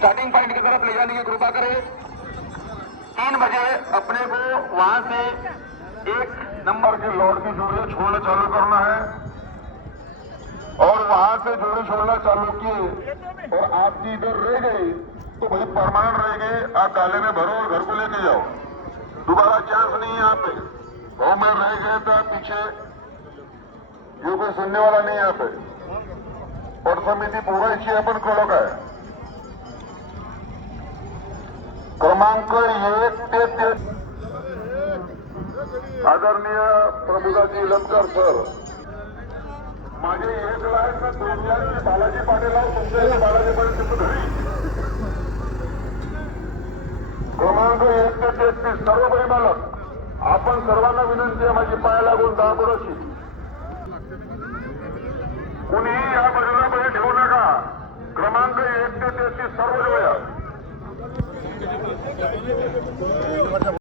Starting point की तरफ ले जाने की कृपा करें। 3 बजे अपने को वहां से 1 नंबर के लॉर्ड की जोड़ी छोड़ना चालू करना है और वहां से जोड़ी छोड़ना चालू किए और आपकी इधर रह गई तो भाई परमानेंट रह गए, आप डाले में भरो और घर को लेके जाओ। दोबारा चांस नहीं है यहाँ पे। और में रह गए तो आप पीछे, ये कोई सुनने वाला नहीं है यहाँ पे। पट समिती पूरा इच्छी आपण कडक आहे। क्रमांक 1 ते 3 आदरणीय प्रभुदाजी लंकर सर, माझे 1 लाख 2 लाख बालाजी पाटील तुमच्या बालाजी पाटील घरी क्रमांक 1 ते 33 सर्व परिमालक, आपण सर्वांना विनंती आहे माझी पाय लागून दाबोरशी कुणीही या बाजूला मध्ये ठेवू नका। क्रमांक 1 ते 33 सर्व जोड्या